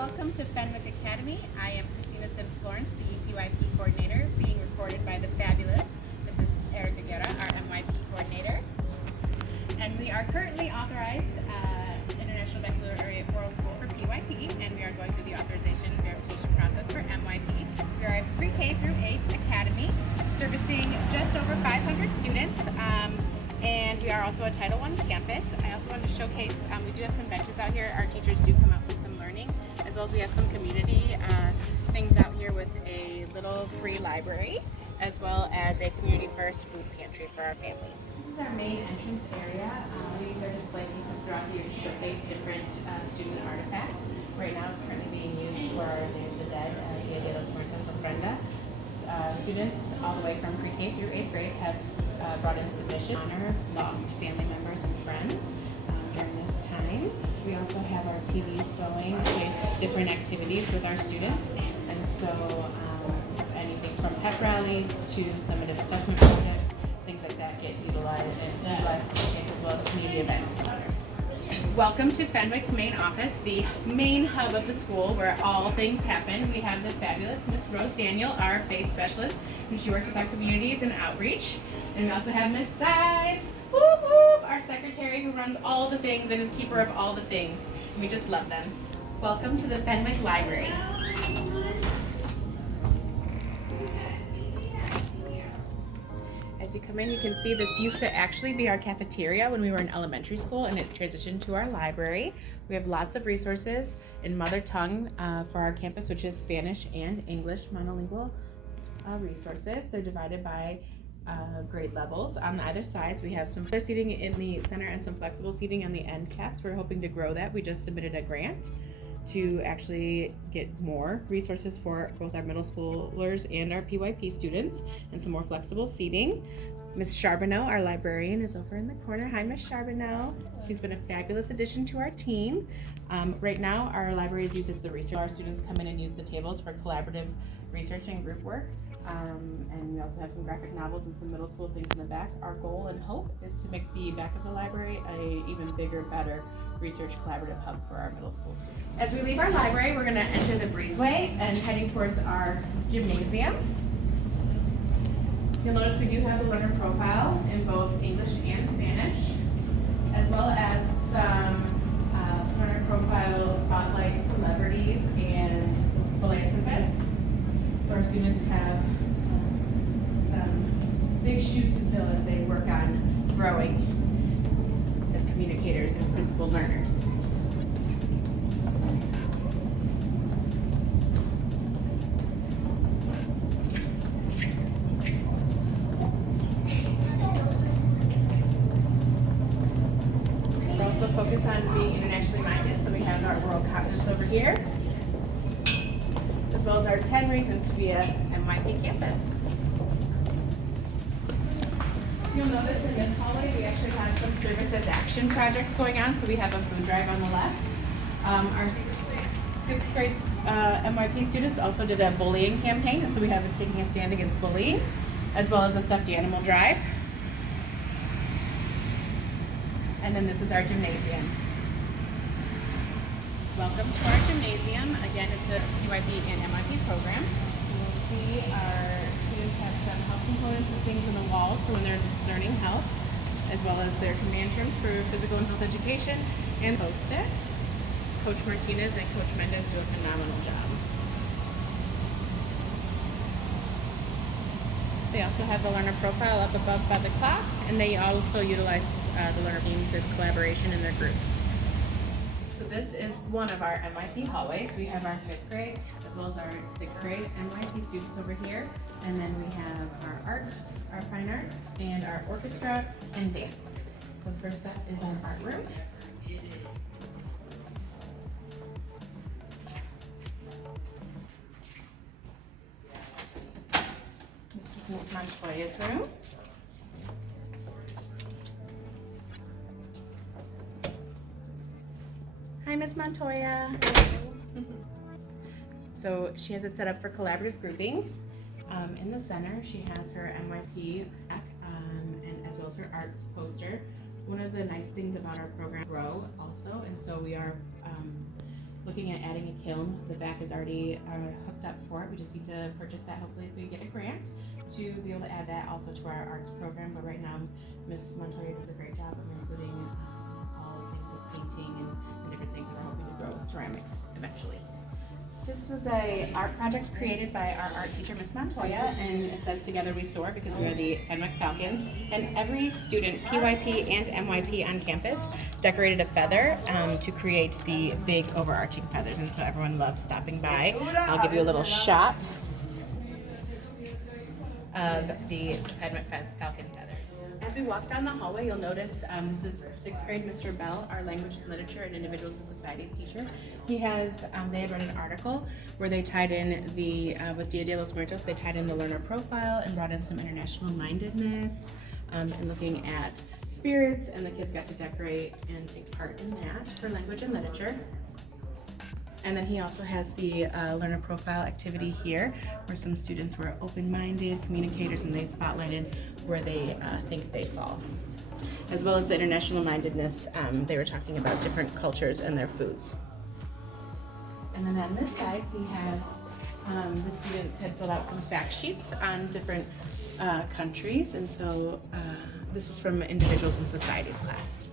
Welcome to Fenwick Academy. I am Christina Sims-Florence, the PYP coordinator, being recorded by the fabulous Mrs. Erica Guerra, our MYP coordinator. And we are currently authorized International Baccalaureate World School for PYP, and we are going through the authorization and verification process for MYP. We are a pre-K through 8 academy, servicing just over 500 students. And we are also a Title I campus. I also wanted to showcase, we do have some benches out here. Our teachers do come out for some learning, as well as we have some community things out here with a little free library, as well as a community first food pantry for our families. This is our main entrance area. We use our display cases throughout the year to showcase different student artifacts. Right now it's currently being used for our Day of the Dead, Dia de los Muertos Ofrenda. Students all the way from pre-K through 8th grade have brought in submissions to honor lost family members and friends during this time. We also have our TVs going with different activities with our students, and so anything from pep rallies to summative assessment projects, things like that get utilized in this case, as well as community events. Welcome to Fenwick's main office, the main hub of the school where all things happen. We have the fabulous Miss Rose Daniel, our FACE specialist, and she works with our communities and outreach. And we also have Miss Size, whoop, whoop, our secretary who runs all the things and is keeper of all the things. And we just love them. Welcome to the Fenwick Library. As you come in, you can see this used to actually be our cafeteria when we were in elementary school, and it transitioned to our library. We have lots of resources in mother tongue for our campus, which is Spanish and English monolingual resources. They're divided by grade levels. On either sides, we have some seating in the center and some flexible seating on the end caps. We're hoping to grow that. We just submitted a grant to actually get more resources for both our middle schoolers and our PYP students, and some more flexible seating. Miss Charbonneau, our librarian, is over in the corner. Hi, Miss Charbonneau. She's been a fabulous addition to our team. Right now, our library is used as the research. Our students come in and use the tables for collaborative research and group work. And we also have some graphic novels and some middle school things in the back. Our goal and hope is to make the back of the library a even bigger, better research collaborative hub for our middle school students. As we leave our library, we're going to enter the breezeway and heading towards our gymnasium. You'll notice we do have the learner profile in both English and Spanish, as well as some learner profile spotlight celebrities and philanthropists. So our students have some big shoes to fill as they work on growing as communicators and principal learners. We're also focused on being internationally minded, so we have our world continents over here, as well as our 10 reasons to be a MYP campus. You'll notice in this hallway we actually have some service as action projects going on. So we have a food drive on the left. Our 6th grade MYP students also did a bullying campaign, and so we have it taking a stand against bullying, as well as a stuffed animal drive. And then this is our gymnasium. Welcome to our gymnasium. Again, it's a PYP and MYP program. You'll see our students have some health components and things in the walls for when they're learning health, as well as their command rooms for physical and health education, and host it. Coach Martinez and Coach Mendez do a phenomenal job. They also have the learner profile up above by the clock, and they also utilize the learner teams of collaboration in their groups. So this is one of our MYP hallways. We have our 5th grade as well as our 6th grade MYP students over here. And then we have our art, our fine arts, and our orchestra and dance. So first up is our art room. This is Miss Montoya's room. Hi, Miss Montoya. So she has it set up for collaborative groupings. In the center, she has her MYP and as well as her arts poster. One of the nice things about our program grow also, and so we are looking at adding a kiln. The back is already hooked up for it. We just need to purchase that, hopefully, if we get a grant, to be able to add that also to our arts program. But right now, Miss Montoya does a great job of including all things with painting and different things that we're hoping to grow with ceramics eventually. This was a art project created by our art teacher, Miss Montoya, and it says "Together We Soar" because we are the Fenwick Falcons. And every student, PYP and MYP on campus, decorated a feather to create the big overarching feathers. And so everyone loves stopping by. I'll give you a little shot of the Fenwick Falcon feathers. As we walk down the hallway, you'll notice this is 6th grade Mr. Bell, our language and literature and individuals and societies teacher. He has, they had read an article where they tied in the, with Dia de los Muertos, they tied in the learner profile and brought in some international mindedness and looking at spirits, and the kids got to decorate and take part in that for language and literature. And then he also has the learner profile activity here, where some students were open-minded communicators and they spotlighted where they think they fall. As well as the international mindedness, they were talking about different cultures and their foods. And then on this side, he has, the students had filled out some fact sheets on different countries, and so this was from individuals and societies class.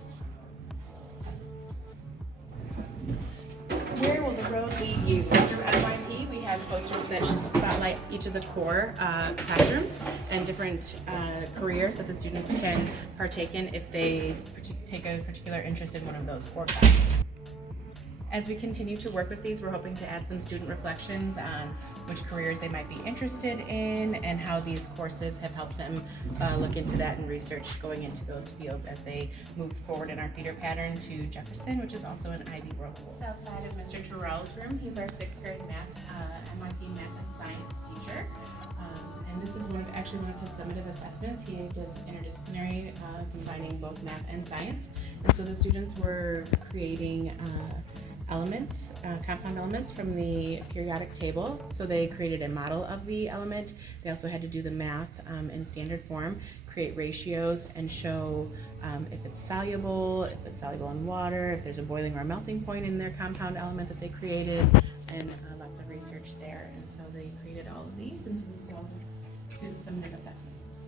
Where will the road lead you? Through NYP, we have posters that spotlight each of the core classrooms and different careers that the students can partake in if they take a particular interest in one of those core classes. As we continue to work with these, we're hoping to add some student reflections on which careers they might be interested in and how these courses have helped them look into that and research going into those fields as they move forward in our feeder pattern to Jefferson, which is also an Ivy Whirlpool. This is outside of Mr. Terrell's room. He's our 6th grade MYP math and science teacher. And this is actually one of his summative assessments. He does interdisciplinary, combining both math and science. And so the students were creating elements, compound elements from the periodic table. So they created a model of the element. They also had to do the math in standard form, create ratios, and show if it's soluble in water, if there's a boiling or a melting point in their compound element that they created, and lots of research there. And so they created all of these, and so this is all the student summative assessments.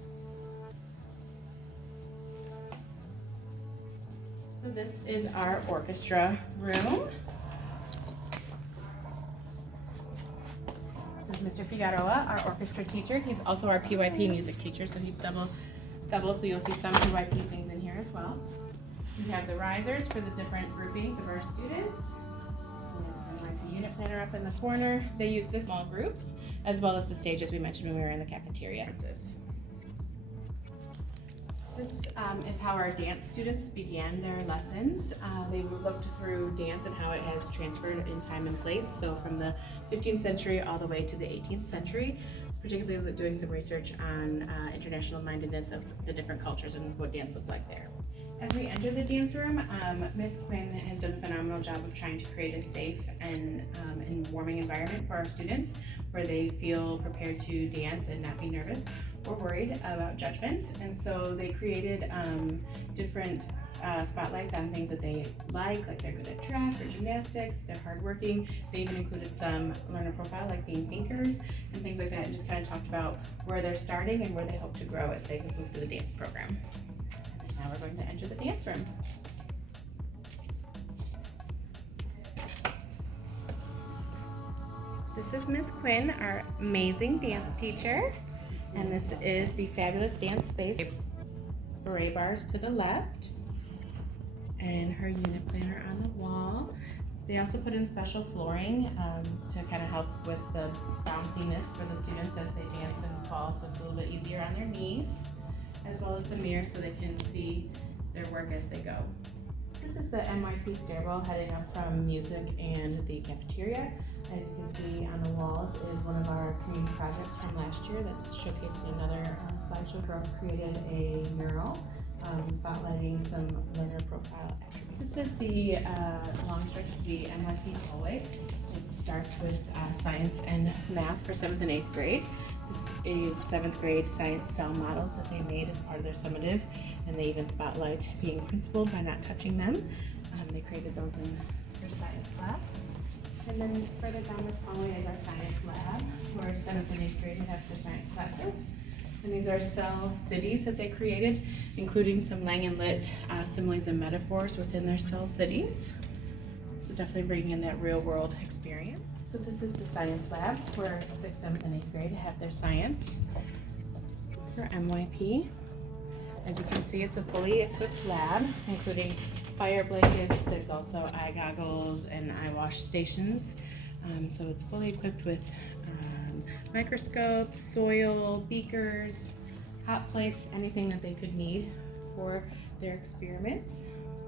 So this is our orchestra room. This is Mr. Figueroa, our orchestra teacher. He's also our PYP music teacher, so he double, so you'll see some PYP things in here as well. We have the risers for the different groupings of our students. And this is NYP unit planner up in the corner. They use this small groups, as well as the stages we mentioned when we were in the cafeteria. This is how our dance students began their lessons. They looked through dance and how it has transferred in time and place. So from the 15th century all the way to the 18th century. It's particularly doing some research on international mindedness of the different cultures and what dance looked like there. As we enter the dance room, Ms. Quinn has done a phenomenal job of trying to create a safe and warming environment for our students where they feel prepared to dance and not be nervous or worried about judgments. And so they created different spotlights on things that they like they're good at track or gymnastics, they're hardworking. They even included some learner profile like being thinkers and things like that, and just kind of talked about where they're starting and where they hope to grow as they move through the dance program. Now we're going to enter the dance room. This is Miss Quinn, our amazing dance teacher. And this is the fabulous dance space. Beret bars to the left. And her unit planner on the wall. They also put in special flooring to kind of help with the bounciness for the students as they dance and fall, so it's a little bit easier on their knees, as well as the mirror so they can see their work as they go. This is the NYP stairwell heading up from music and the cafeteria. As you can see on the walls is one of our community projects from last year that's showcased in another slideshow. Girls created a mural spotlighting some learner profile attributes. This is the long stretch of the NYP hallway. It starts with science and math for 7th and 8th grade. This is 7th grade science cell models that they made as part of their summative, and they even spotlight being principled by not touching them. They created those in their science class. And then further down this hallway is our science lab, where 7th and 8th grade would have their science classes. And these are cell cities that they created, including some Lang and Lit similes and metaphors within their cell cities. So definitely bringing in that real world experience. So this is the science lab, where 6th, 7th, and 8th grade have their science for MYP. As you can see, it's a fully equipped lab, including fire blankets. There's also eye goggles and eye wash stations. So it's fully equipped with microscopes, soil, beakers, hot plates, anything that they could need for their experiments.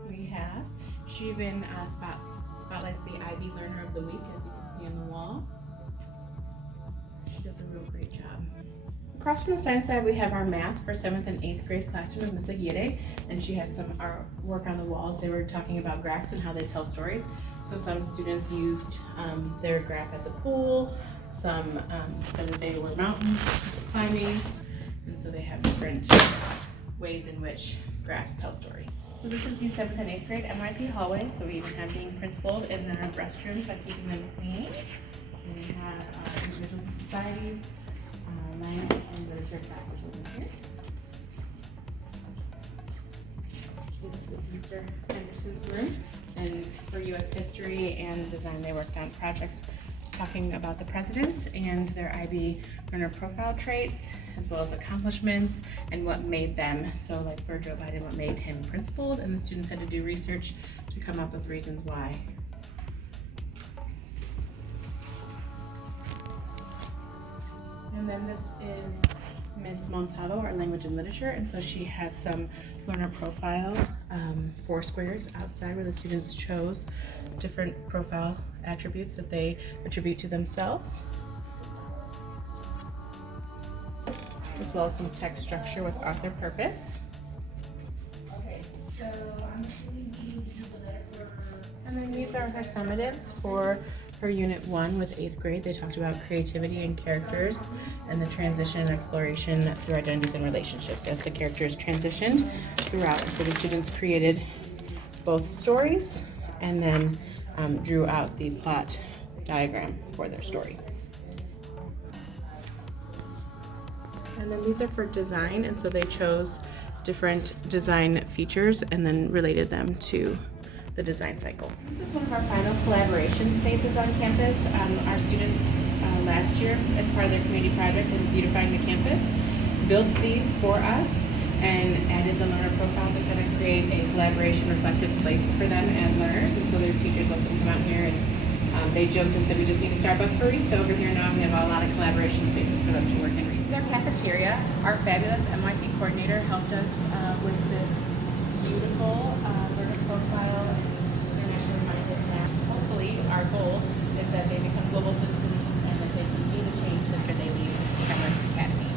We have, she even spotlights the IB Learner of the Week, as you can see on the wall. She does a real great job. Across from the science lab, we have our math for 7th and 8th grade classroom with Ms. Aguirre, and she has some artwork on the walls. They were talking about graphs and how they tell stories. So some students used their graph as a pool, some said that they were mountain climbing, and so they have different ways in which graphs tell stories. So this is the 7th and 8th grade MYP hallway, so we even have being principled in our restrooms by keeping them clean. And we have our individual societies, language and literature classes over here. This is Mr. Henderson's room, and for U.S. history and design they worked on projects talking about the presidents and their IB learner profile traits, as well as accomplishments and what made them. So like for Joe Biden, what made him principled, and the students had to do research to come up with reasons why. And then this is Miss Montalvo, our language and literature, and so she has some learner profile four squares outside where the students chose different profile attributes that they attribute to themselves, as well as some text structure with author purpose. Okay, so and then these are her summatives for her Unit 1 with 8th grade. They talked about creativity and characters and the transition and exploration through identities and relationships as the characters transitioned throughout. And so the students created both stories and then drew out the plot diagram for their story. And then these are for design, and so they chose different design features and then related them to the design cycle. This is one of our final collaboration spaces on campus. Our students last year, as part of their community project in beautifying the campus, built these for us and added the learner profile to kind of create a collaboration reflective space for them as learners. And so their teachers let them come out here, and they joked and said, we just need a Starbucks barista over here now. We have a lot of collaboration spaces for them to work in. This is our cafeteria. Our fabulous MYP coordinator helped us with this beautiful learner profile and internationally minded map. Hopefully, our goal is that they become global citizens and that they can be the change after they leave Fenwick Academy.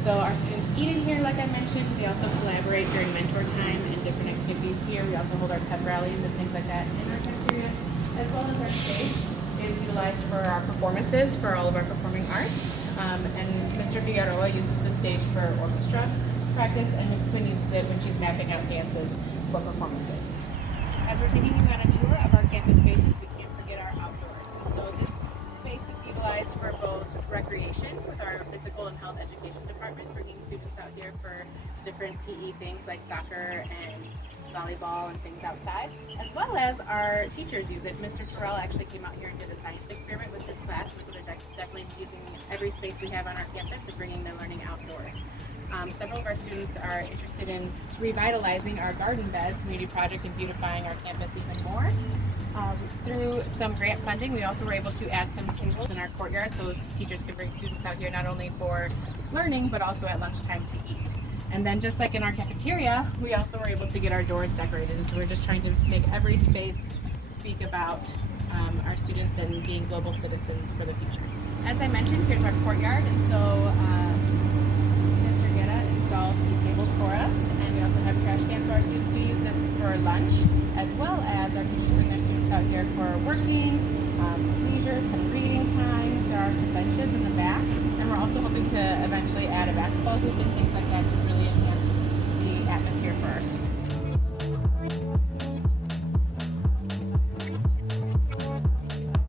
So our students eat in here, like I mentioned. They also collaborate during mentor time and different activities here. We also hold our pep rallies and things like that in our cafeteria, as well as our stage is utilized for our performances, for all of our performing arts. And Mr. Figueroa uses the stage for orchestra practice, and Ms. Quinn uses it when she's mapping out dances for performances. As we're taking you on a tour of our campus spaces, we can't forget our outdoors. And so this space is utilized for both recreation with our physical and health education department, bringing students out here for different PE things like soccer and volleyball and things outside, as well as our teachers use it. Mr. Terrell actually came out here and did a science experiment with his class, and so they're definitely using every space we have on our campus and bringing their learning outdoors. Several of our students are interested in revitalizing our garden bed community project and beautifying our campus even more. Through some grant funding, we also were able to add some tables in our courtyard so teachers can bring students out here not only for learning but also at lunchtime to eat. And then just like in our cafeteria, we also were able to get our doors decorated. And so we're just trying to make every space speak about our students and being global citizens for the future. As I mentioned, here's our courtyard, and so Mr. Guerra installed the tables for us, and we also have trash cans, so our students do use this for lunch, as well as our teachers bring their students out here for working, leisure, some reading time. There are some benches in the back, and we're also hoping to eventually add a basketball hoop and things like that to really enhance the atmosphere for our students.